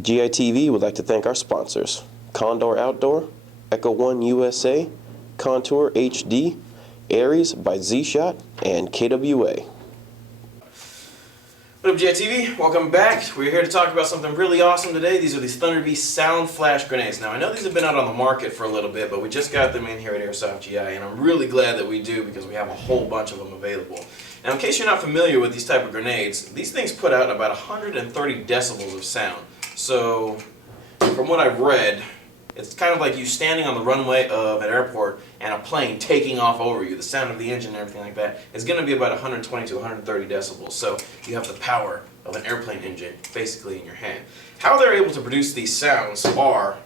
GITV would like to thank our sponsors: Condor Outdoor, Echo One USA, Contour HD, Aries by Z-Shot, and KWA. What up, GITV? Welcome back. We're here to talk about something really awesome today. These are these Thunder Beast Sound Flash grenades. Now, I know these have been out on the market for a little bit, but we just got them in here at Airsoft GI, and I'm really glad that we do because we have a whole bunch of them available. Now, in case you're not familiar with these type of grenades, these things put out about 130 decibels of sound. So, from what I've read, it's kind of like you standing on the runway of an airport and a plane taking off over you. The sound of the engine and everything like that is going to be about 120 to 130 decibels. So you have the power of an airplane engine basically in your hand. How they're able to produce these sounds are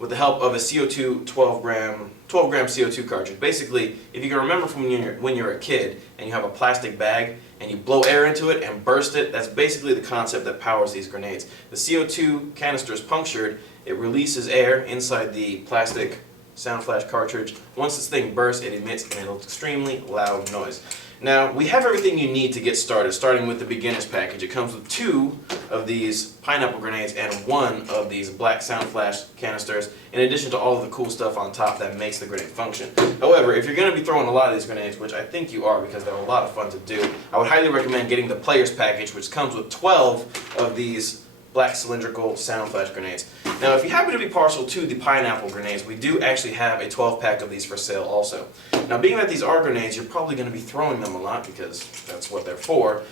with the help of a CO2 12 gram CO2 cartridge. Basically, if you can remember from when you're a kid and you have a plastic bag and you blow air into it and burst it, that's basically the concept that powers these grenades. The CO2 canister is punctured, it releases air inside the plastic sound flash cartridge. Once this thing bursts, it emits an extremely loud noise. Now, we have everything you need to get started, starting with the beginner's package. It comes with 2 of these pineapple grenades and 1 of these black sound flash canisters, in addition to all of the cool stuff on top that makes the grenade function. However, if you're going to be throwing a lot of these grenades, which I think you are because they're a lot of fun to do, I would highly recommend getting the player's package, which comes with 12 of these black cylindrical sound flash grenades. Now, if you happen to be partial to the pineapple grenades, we do actually have a 12-pack of these for sale also. Now, being that these are grenades, you're probably going to be throwing them a lot because that's what they're for.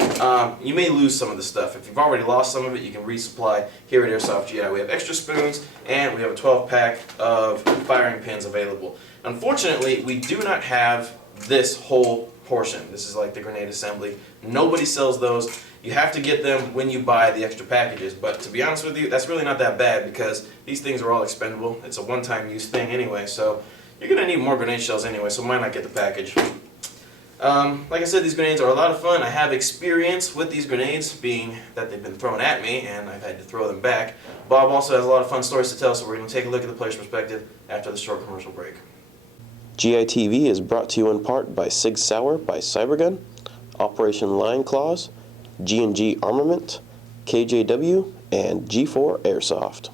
You may lose some of the stuff. If you've already lost some of it, you can resupply here at Airsoft GI. We have extra spoons and we have a 12-pack of firing pins available. Unfortunately, we do not have this whole portion. This is like the grenade assembly. Nobody sells those. You have to get them when you buy the extra packages, but to be honest with you, that's really not that bad because these things are all expendable. It's a one-time use thing anyway, so you're going to need more grenade shells anyway, so why not get the package? Like I said, these grenades are a lot of fun. I have experience with these grenades, being that they've been thrown at me and I've had to throw them back. Bob also has a lot of fun stories to tell, so we're going to take a look at the player's perspective after the short commercial break. GITV is brought to you in part by Sig Sauer by Cybergun, Operation Lion Claws, G&G Armament, KJW, and G4 Airsoft.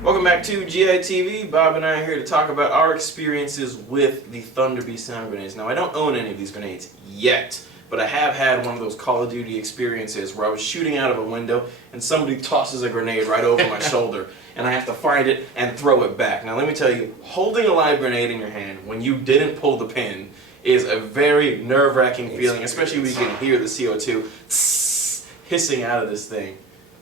Welcome back to GITV. Bob and I are here to talk about our experiences with the Thunder Beast sound grenades. Now, I don't own any of these grenades yet, but I have had one of those Call of Duty experiences where I was shooting out of a window and somebody tosses a grenade right over my shoulder and I have to find it and throw it back. Now, let me tell you, holding a live grenade in your hand when you didn't pull the pin is a very nerve-wracking feeling, especially when you can hear the CO2 hissing out of this thing.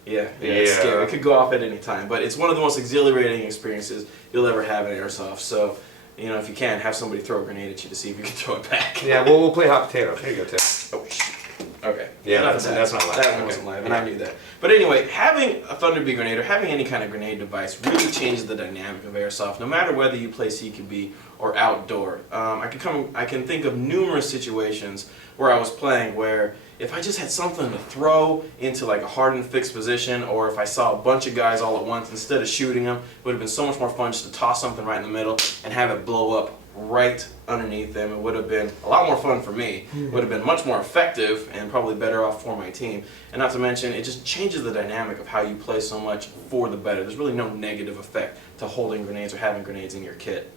Yeah, it's scary. It could go off at any time, but it's one of the most exhilarating experiences you'll ever have in Airsoft. So, you know, if you can, have somebody throw a grenade at you to see if you can throw it back. Yeah, well, we'll play hot potato. Here you go, Tim. Oh, shit. Okay. Yeah, that's not live. That one wasn't live, and I knew that. But anyway, having a Thunder Beast grenade or having any kind of grenade device really changes the dynamic of Airsoft, no matter whether you play CQB or outdoor. I can think of numerous situations where I was playing where if I just had something to throw into like a hardened fixed position, or if I saw a bunch of guys all at once, instead of shooting them, it would have been so much more fun just to toss something right in the middle and have it blow up right underneath them. It would have been a lot more fun for me. It would have been much more effective and probably better off for my team. And not to mention, it just changes the dynamic of how you play so much for the better. There's really no negative effect to holding grenades or having grenades in your kit.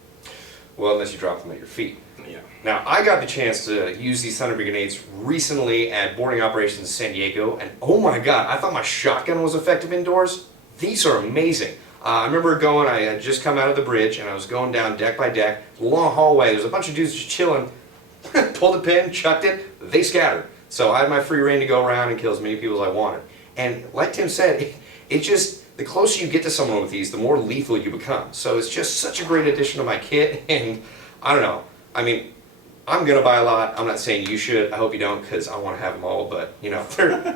Well, unless you drop them at your feet. Yeah. Now, I got the chance to use these Thunder Beast grenades recently at boarding operations in San Diego, and oh my god, I thought my shotgun was effective indoors. These are amazing. I remember I had just come out of the bridge, and I was going down deck by deck, long hallway, there's a bunch of dudes just chilling, pulled the pin, chucked it, they scattered. So I had my free reign to go around and kill as many people as I wanted. And like Tim said, it just, the closer you get to someone with these, the more lethal you become. So it's just such a great addition to my kit, and I don't know, I mean, I'm going to buy a lot. I'm not saying you should. I hope you don't, because I want to have them all, but, you know,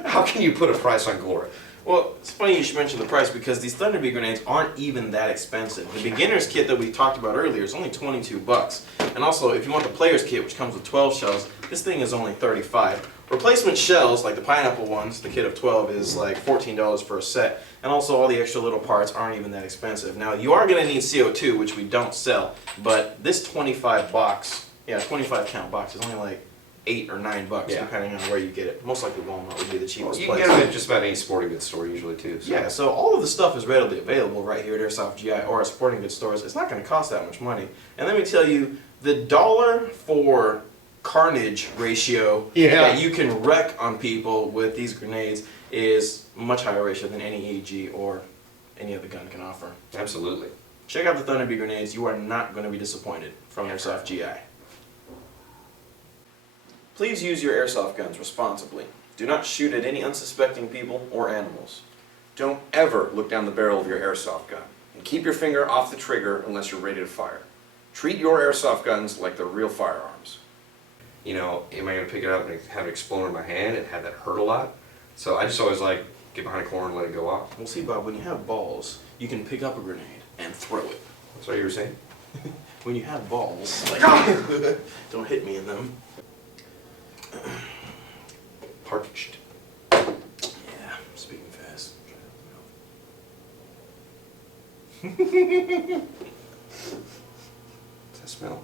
how can you put a price on glory? Well, it's funny you should mention the price because these Thunder Bee grenades aren't even that expensive. The beginner's kit that we talked about earlier is only 22 bucks. And also, if you want the player's kit, which comes with 12 shells, this thing is only 35. Replacement shells, like the pineapple ones, the kit of 12 is like $14 for a set. And also all the extra little parts aren't even that expensive. Now, you are going to need CO2, which we don't sell, but this 25 count box is only like $8 or $9, depending on where you get it. Most likely Walmart would be the cheapest You place. can get them at just about any sporting goods store usually too. So. Yeah, so all of the stuff is readily available right here at Airsoft GI or at sporting goods stores. It's not going to cost that much money. And let me tell you, the dollar for carnage ratio that you can wreck on people with these grenades is much higher ratio than any AG or any other gun can offer. Absolutely. Check out the Thunder Bee grenades. You are not going to be disappointed from Airsoft GI. Please use your airsoft guns responsibly. Do not shoot at any unsuspecting people or animals. Don't ever look down the barrel of your airsoft gun, and keep your finger off the trigger unless you're ready to fire. Treat your airsoft guns like they're real firearms. You know, am I going to pick it up and have it explode in my hand and have that hurt a lot? So I just always like, get behind a corner and let it go off. Well, see, Bob, when you have balls, you can pick up a grenade and throw it. That's what you were saying? When you have balls, like, don't hit me in them. Parched. Yeah, speaking fast. Does that smell?